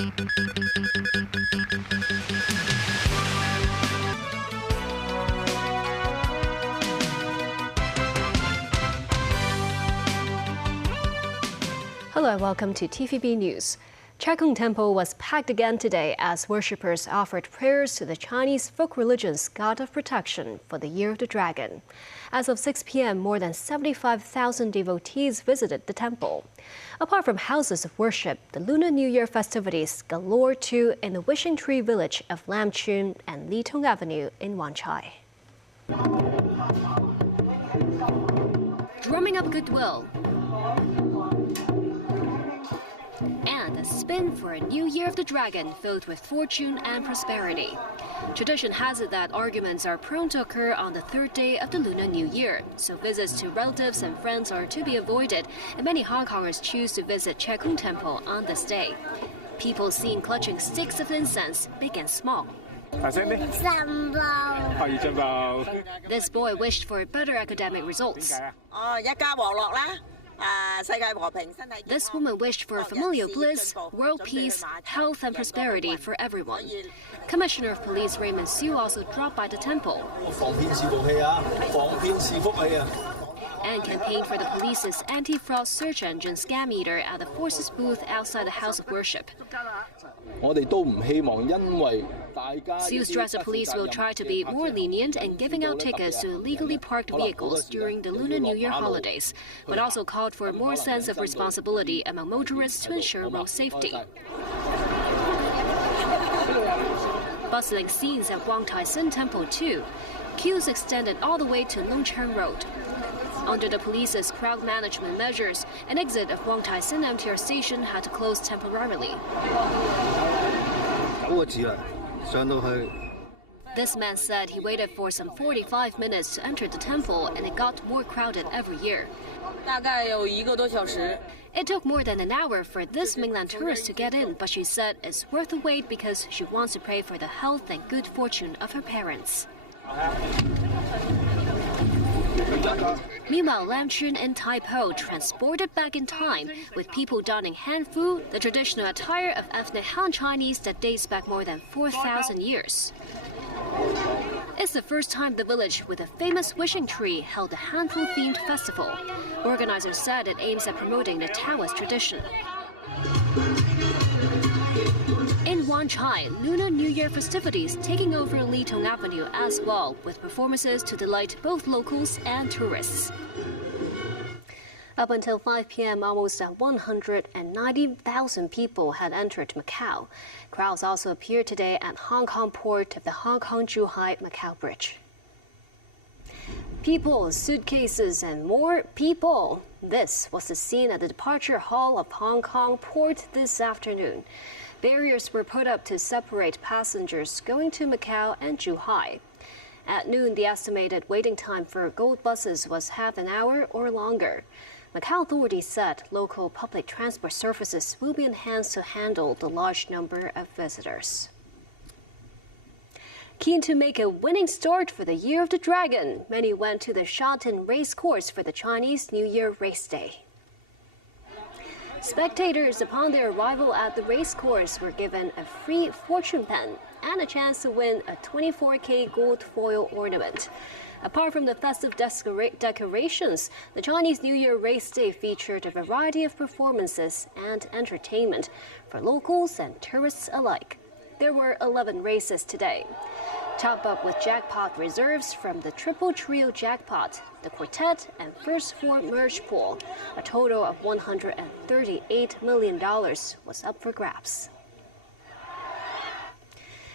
Hello and welcome to TVB News. Chakung Temple was packed again today as worshippers offered prayers to the Chinese folk religion's god of protection for the Year of the Dragon. As of 6 p.m., more than 75,000 devotees visited the temple. Apart from houses of worship, the Lunar New Year festivities galore too in the Wishing Tree village of Lam Chun and Li Tong Avenue in Wan Chai. Drumming up goodwill and a spin for a new year of the dragon filled with fortune and prosperity. Tradition has it that arguments are prone to occur on the third day of the Lunar New Year, so visits to relatives and friends are to be avoided, and many Hong Kongers choose to visit Chakung Temple on this day. People seen clutching sticks of incense, big and small. This boy wished for better academic results. This woman wished for familial bliss, world peace, health and prosperity for everyone. Commissioner of Police Raymond Siu also dropped by the temple and campaigned for the police's anti-fraud search engine Scammeter at the forces booth outside the House of Worship. Siu stressed the police will try to be more lenient in giving out tickets to illegally parked vehicles during the Lunar New Year holidays, but also called for more sense of responsibility among motorists to ensure road safety. Bustling scenes at Wang Tai Sin Temple too. Queues extended all the way to Longcheng Road. Under the police's crowd management measures, an exit of Wang Tai Sin MTR station had to close temporarily. This man said he waited for some 45 minutes to enter the temple, and it got more crowded every year. It took more than an hour for this mainland tourist to get in, but she said it's worth the wait because she wants to pray for the health and good fortune of her parents. Meanwhile, Lam Chun and Tai Po transported back in time, with people donning hanfu, the traditional attire of ethnic Han Chinese that dates back more than 4,000 years. It's the first time the village with a famous wishing tree held a hanfu-themed festival. Organizers said it aims at promoting the Taoist tradition. In Wan Chai, Lunar New Year festivities taking over Li Tong Avenue as well, with performances to delight both locals and tourists. Up until 5 p.m., almost 190,000 people had entered Macau. Crowds also appeared today at Hong Kong port of the Hong Kong-Zhuhai-Macau Bridge. People, suitcases, and more people. This was the scene at the departure hall of Hong Kong port this afternoon. Barriers were put up to separate passengers going to Macau and Zhuhai. At noon, the estimated waiting time for gold buses was half an hour or longer. Macau authorities said local public transport services will be enhanced to handle the large number of visitors. Keen to make a winning start for the Year of the Dragon, many went to the Sha-Tin race course for the Chinese New Year race day. Spectators, upon their arrival at the race course, were given a free fortune pen and a chance to win a 24K gold foil ornament. Apart from the festive decorations, the Chinese New Year race day featured a variety of performances and entertainment for locals and tourists alike. There were 11 races today. Top up with jackpot reserves from the Triple Trio Jackpot, the Quartet, and First Four Merge Pool. A total of $138 million was up for grabs.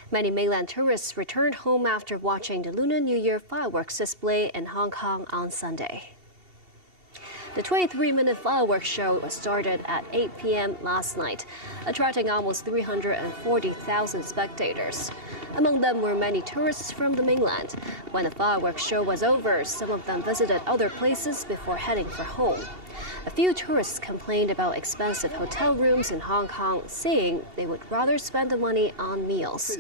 Many mainland tourists returned home after watching the Lunar New Year fireworks display in Hong Kong on Sunday. The 23-minute fireworks show was started at 8 p.m. last night, attracting almost 340,000 spectators. Among them were many tourists from the mainland. When the fireworks show was over, some of them visited other places before heading for home. A few tourists complained about expensive hotel rooms in Hong Kong, saying they would rather spend the money on meals.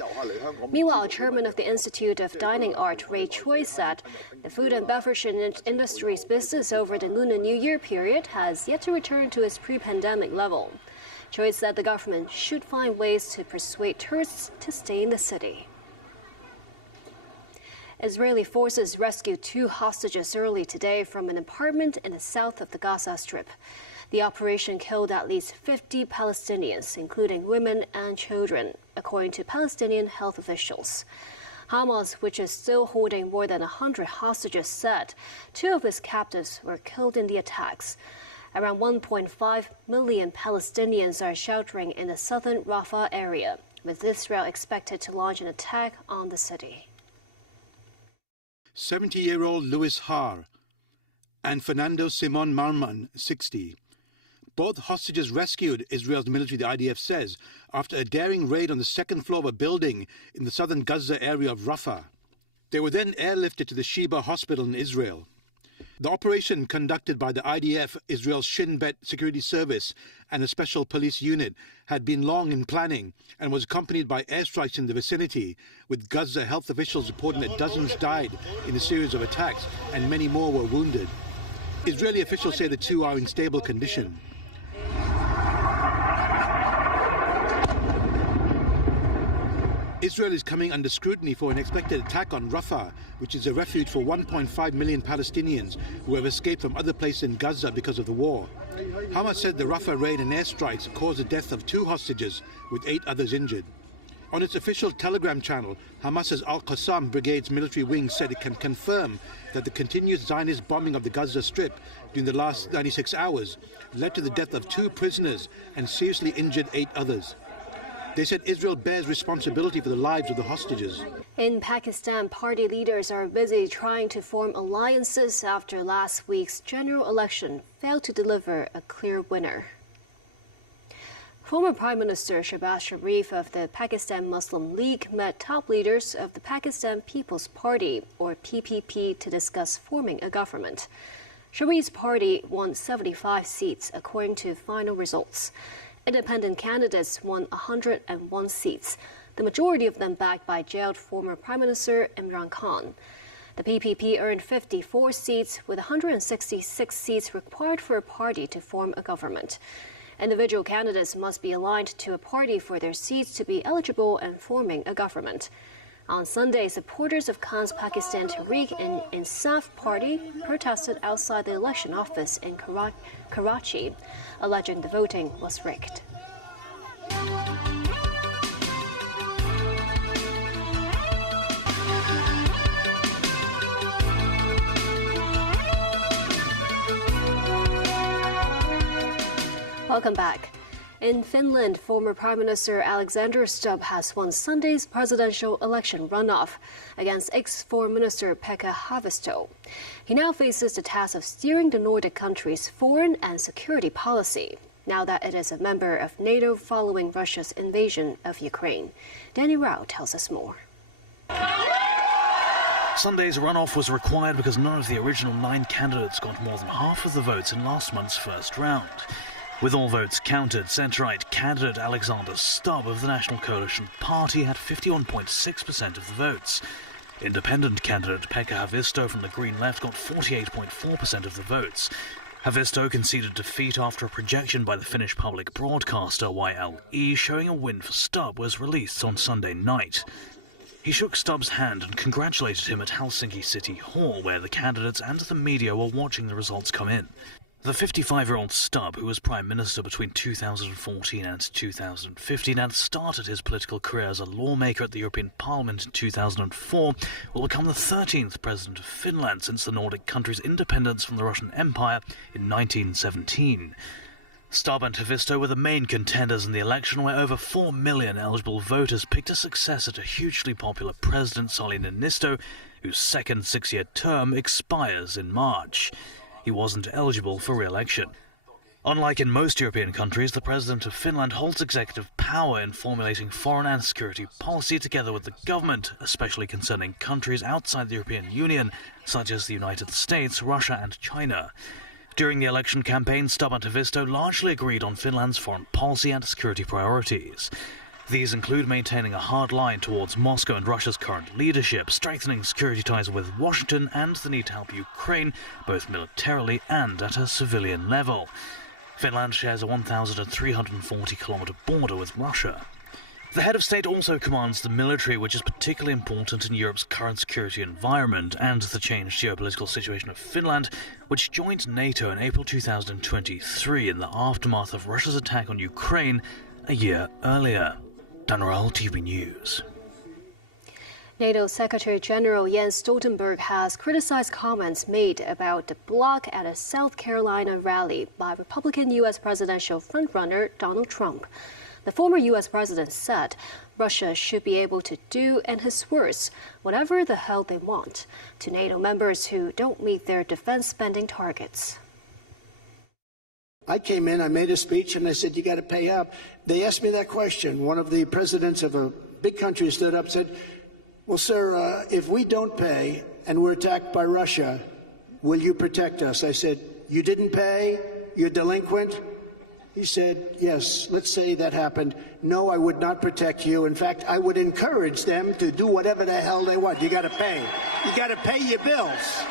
Meanwhile, chairman of the Institute of Dining Art, Ray Choi, said the food and beverage industry's business over the Lunar New Year period has yet to return to its pre-pandemic level. Choi said the government should find ways to persuade tourists to stay in the city. Israeli forces rescued 2 hostages early today from an apartment in the south of the Gaza Strip. The operation killed at least 50 Palestinians, including women and children, according to Palestinian health officials. Hamas, which is still holding more than 100 hostages, said 2 of its captives were killed in the attacks. Around 1.5 million Palestinians are sheltering in the southern Rafah area, with Israel expected to launch an attack on the city. 70-year-old Louis Har and Fernando Simon Marman, 60. Both hostages rescued, Israel's military, the IDF says, after a daring raid on the second floor of a building in the southern Gaza area of Rafah. They were then airlifted to the Sheba hospital in Israel. The operation, conducted by the IDF, Israel's Shin Bet security service, and a special police unit, had been long in planning and was accompanied by airstrikes in the vicinity, with Gaza health officials reporting that dozens died in a series of attacks and many more were wounded. Israeli officials say the 2 are in stable condition. Israel is coming under scrutiny for an expected attack on Rafah, which is a refuge for 1.5 million Palestinians who have escaped from other places in Gaza because of the war. Hamas said the Rafah raid and airstrikes caused the death of 2 hostages, with 8 others injured. On its official Telegram channel, Hamas's Al-Qassam Brigade's military wing said it can confirm that the continuous Zionist bombing of the Gaza Strip during the last 96 hours led to the death of 2 prisoners and seriously injured 8 others. They said Israel bears responsibility for the lives of the hostages. In Pakistan, party leaders are busy trying to form alliances after last week's general election failed to deliver a clear winner. Former Prime Minister Shehbaz Sharif of the Pakistan Muslim League met top leaders of the Pakistan People's Party, or PPP, to discuss forming a government. Sharif's party won 75 seats according to final results. Independent candidates won 101 seats, the majority of them backed by jailed former Prime Minister Imran Khan. The PPP earned 54 seats, with 166 seats required for a party to form a government. Individual candidates must be aligned to a party for their seats to be eligible in forming a government. On Sunday, supporters of Khan's Pakistan Tehreek and Insaf party protested outside the election office in Karachi, alleging the voting was rigged. Welcome back. In Finland, former Prime Minister Alexander Stubb has won Sunday's presidential election runoff against ex-Foreign Minister Pekka Haavisto. He now faces the task of steering the Nordic country's foreign and security policy, now that it is a member of NATO following Russia's invasion of Ukraine. Danny Rao tells us more. Sunday's runoff was required because none of the original 9 candidates got more than half of the votes in last month's first round. With all votes counted, centre-right candidate Alexander Stubb of the National Coalition Party had 51.6% of the votes. Independent candidate Pekka Haavisto from the Green Left got 48.4% of the votes. Haavisto conceded defeat after a projection by the Finnish public broadcaster YLE showing a win for Stubb was released on Sunday night. He shook Stubb's hand and congratulated him at Helsinki City Hall, where the candidates and the media were watching the results come in. The 55-year-old Stubb, who was Prime Minister between 2014 and 2015 and started his political career as a lawmaker at the European Parliament in 2004, will become the 13th President of Finland since the Nordic country's independence from the Russian Empire in 1917. Stubb and Haavisto were the main contenders in the election, where over 4 million eligible voters picked a successor to hugely popular President Sauli Niinisto, whose second 6-year term expires in March. He wasn't eligible for re-election. Unlike in most European countries, the President of Finland holds executive power in formulating foreign and security policy together with the government, especially concerning countries outside the European Union, such as the United States, Russia and China. During the election campaign, Stubb and Haavisto largely agreed on Finland's foreign policy and security priorities. These include maintaining a hard line towards Moscow and Russia's current leadership, strengthening security ties with Washington, and the need to help Ukraine, both militarily and at a civilian level. Finland shares a 1,340-kilometre border with Russia. The head of state also commands the military, which is particularly important in Europe's current security environment and the changed geopolitical situation of Finland, which joined NATO in April 2023 in the aftermath of Russia's attack on Ukraine a year earlier. Dan Royal, TVB News. NATO Secretary General Jens Stoltenberg has criticized comments made about the bloc at a South Carolina rally by Republican U.S. presidential frontrunner Donald Trump. The former U.S. president said Russia should be able to do, in his words, whatever the hell they want to NATO members who don't meet their defense spending targets. I came in, I made a speech, and I said, you got to pay up. They asked me that question. One of the presidents of a big country stood up and said, well, sir, if we don't pay and we're attacked by Russia, will you protect us? I said, you didn't pay? You're delinquent? He said, yes, let's say that happened. No, I would not protect you. In fact, I would encourage them to do whatever the hell they want. You got to pay. You got to pay your bills.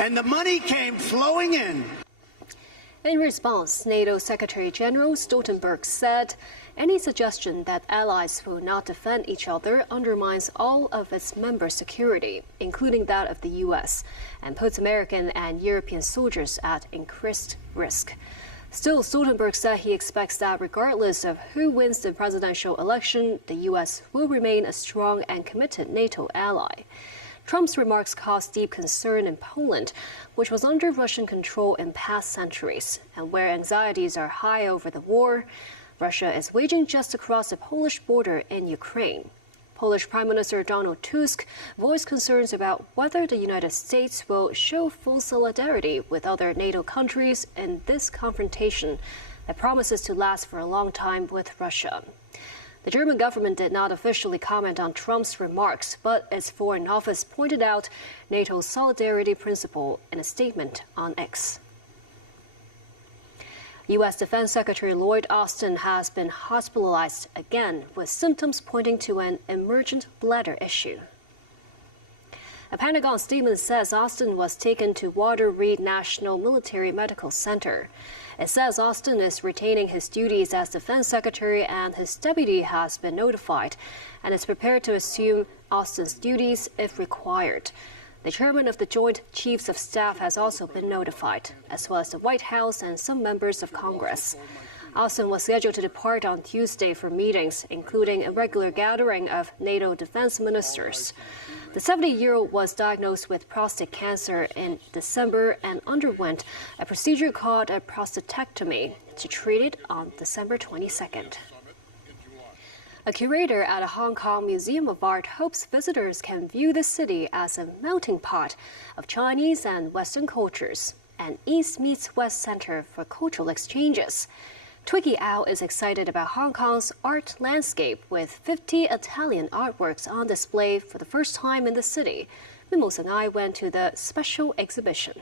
And the money came flowing in. In response, NATO Secretary General Stoltenberg said any suggestion that allies will not defend each other undermines all of its members' security, including that of the U.S., and puts American and European soldiers at increased risk. Still, Stoltenberg said he expects that regardless of who wins the presidential election, the U.S. will remain a strong and committed NATO ally. Trump's remarks caused deep concern in Poland, which was under Russian control in past centuries, and where anxieties are high over the war Russia is waging just across the Polish border in Ukraine. Polish Prime Minister Donald Tusk voiced concerns about whether the United States will show full solidarity with other NATO countries in this confrontation that promises to last for a long time with Russia. The German government did not officially comment on Trump's remarks, but its Foreign Office pointed out NATO's solidarity principle in a statement on X. U.S. Defense Secretary Lloyd Austin has been hospitalized again with symptoms pointing to an emergent bladder issue. A Pentagon statement says Austin was taken to Walter Reed National Military Medical Center. It says Austin is retaining his duties as Defense Secretary and his deputy has been notified and is prepared to assume Austin's duties if required. The chairman of the Joint Chiefs of Staff has also been notified, as well as the White House and some members of Congress. Austin was scheduled to depart on Tuesday for meetings, including a regular gathering of NATO defense ministers. The 70-year-old was diagnosed with prostate cancer in December and underwent a procedure called a prostatectomy to treat it on December 22nd. A curator at a Hong Kong Museum of Art hopes visitors can view the city as a melting pot of Chinese and Western cultures, an East meets West center for cultural exchanges. Twiggy Owl is excited about Hong Kong's art landscape with 50 Italian artworks on display for the first time in the city. Mimos and I went to the special exhibition.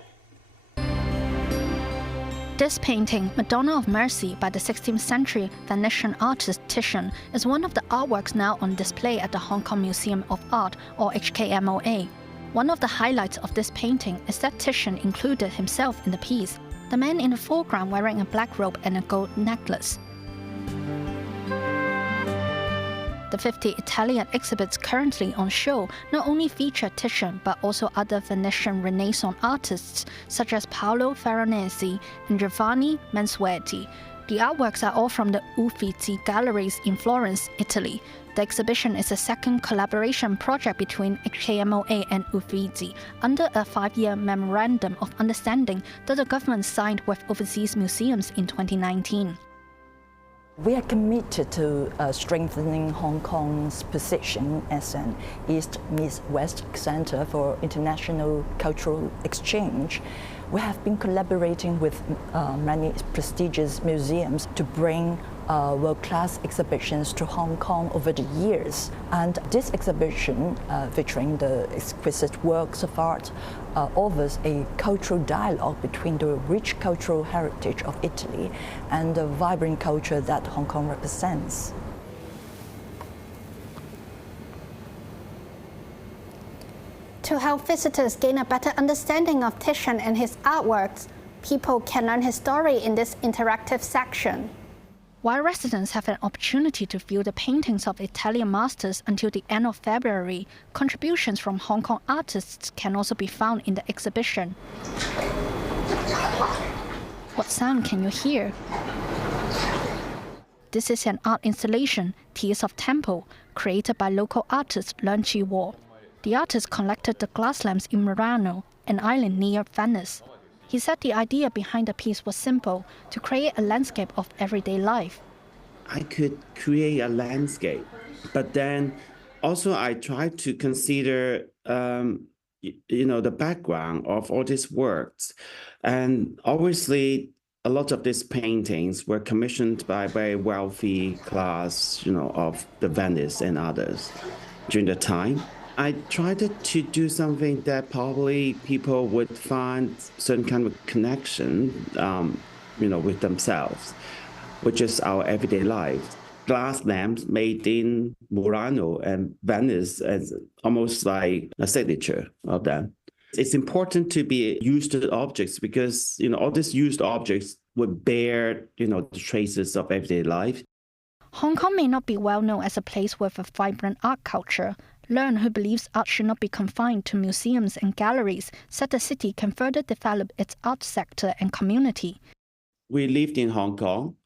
This painting, Madonna of Mercy by the 16th century Venetian artist Titian, is one of the artworks now on display at the Hong Kong Museum of Art, or HKMOA. One of the highlights of this painting is that Titian included himself in the piece, the man in the foreground wearing a black robe and a gold necklace. The 50 Italian exhibits currently on show not only feature Titian but also other Venetian Renaissance artists such as Paolo Veronese and Giovanni Mansueti. The artworks are all from the Uffizi Galleries in Florence, Italy. The exhibition is a second collaboration project between HKMOA and Uffizi under a 5-year memorandum of understanding that the government signed with overseas museums in 2019. We are committed to strengthening Hong Kong's position as an East meets West center for international cultural exchange. We have been collaborating with many prestigious museums to bring world-class exhibitions to Hong Kong over the years. And this exhibition, featuring the exquisite works of art, offers a cultural dialogue between the rich cultural heritage of Italy and the vibrant culture that Hong Kong represents. To help visitors gain a better understanding of Titian and his artworks, People can learn his story in this interactive section. While residents have an opportunity to view the paintings of Italian masters until the end of February, contributions from Hong Kong artists can also be found in the exhibition. What sound can you hear? This is an art installation, Tears of Temple, created by local artist Leung Chi-wo. The artist collected the glass lamps in Murano, an island near Venice. He said the idea behind the piece was simple, to create a landscape of everyday life. I could create a landscape, but then also I tried to consider, the background of all these works. And obviously, a lot of these paintings were commissioned by very wealthy class, of the Venice and others during the time. I tried to do something that probably people would find certain kind of connection, with themselves, which is our everyday life. Glass lamps made in Murano and Venice as almost like a signature of them. It's important to be used objects because, all these used objects would bear, the traces of everyday life. Hong Kong may not be well known as a place with a vibrant art culture. Leung, who believes art should not be confined to museums and galleries, said the city can further develop its art sector and community. We lived in Hong Kong,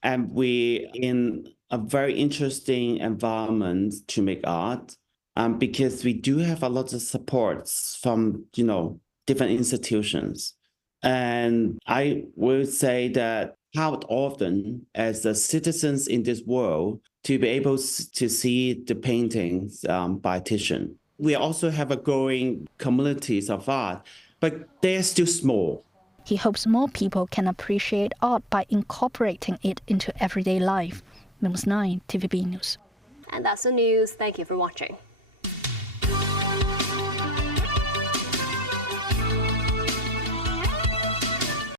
and we're in a very interesting environment to make art, because we do have a lot of supports from, different institutions. And I would say that how often, as the citizens in this world, to be able to see the paintings by Titian. We also have a growing communities of art, but they're still small. He hopes more people can appreciate art by incorporating it into everyday life. News 9, TVB News. And that's the news. Thank you for watching.